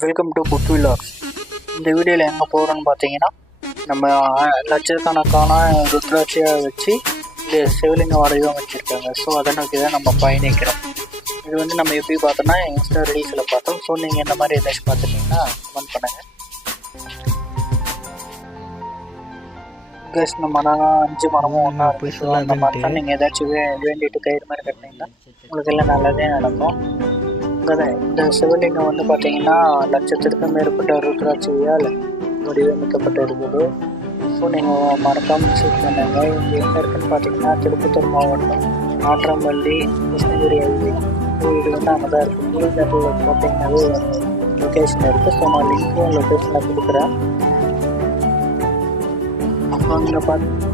Welcome to book vlogs இந்த வீடியோவில் எங்கே போகிறோன்னு பார்த்தீங்கன்னா நம்ம லட்சக்கணக்கான ருத்ராட்சியை வச்சு இது சிவலிங்க வடிவம் வச்சுருக்காங்க. ஸோ அதை நோக்கி தான் நம்ம பயணிக்கிறோம். இது வந்து நம்ம எப்படி பார்த்தோம்னா இன்ஸ்டா ரீல்ஸில் பார்த்தோம். ஸோ நீங்கள் இந்த மாதிரி ஏதாச்சும் பார்த்துட்டீங்கன்னா கமெண்ட் பண்ணுங்கள் கேஸ் நம்ம மரம் அஞ்சு மரமும் ஒன்றா ஸோ அந்த மரத்தை நீங்கள் ஏதாச்சும் வேண்டிட்டு கயிறு மாதிரி கட்டினீங்கன்னா உங்களுக்கு எல்லாம் நல்லதே நடக்கும். கதை தான் இந்த சிவலிங்கம் வந்து பார்த்தீங்கன்னா லட்சத்திற்கும் மேற்பட்ட ருத்ராட்சியால் வடிவமைக்கப்பட்டு இருக்குது ஸோ நீங்கள் மறக்காமல் விசிட் பண்ணுங்க. இங்கே எங்கே இருக்குன்னு பார்த்தீங்கன்னா திருப்பத்தூர் மாவட்டம் நாற்றம்பள்ளி கிருஷ்ணகிரி அருவி. இது வந்து அங்கே தான் இருக்குது நீலகட்டில் பார்த்தீங்கன்னாவே லொக்கேஷன் இருக்குது ஸோ நான் லிங்க்கும் லொக்கேஷனில் கொடுக்குறேன். அப்புறம் பார்த்து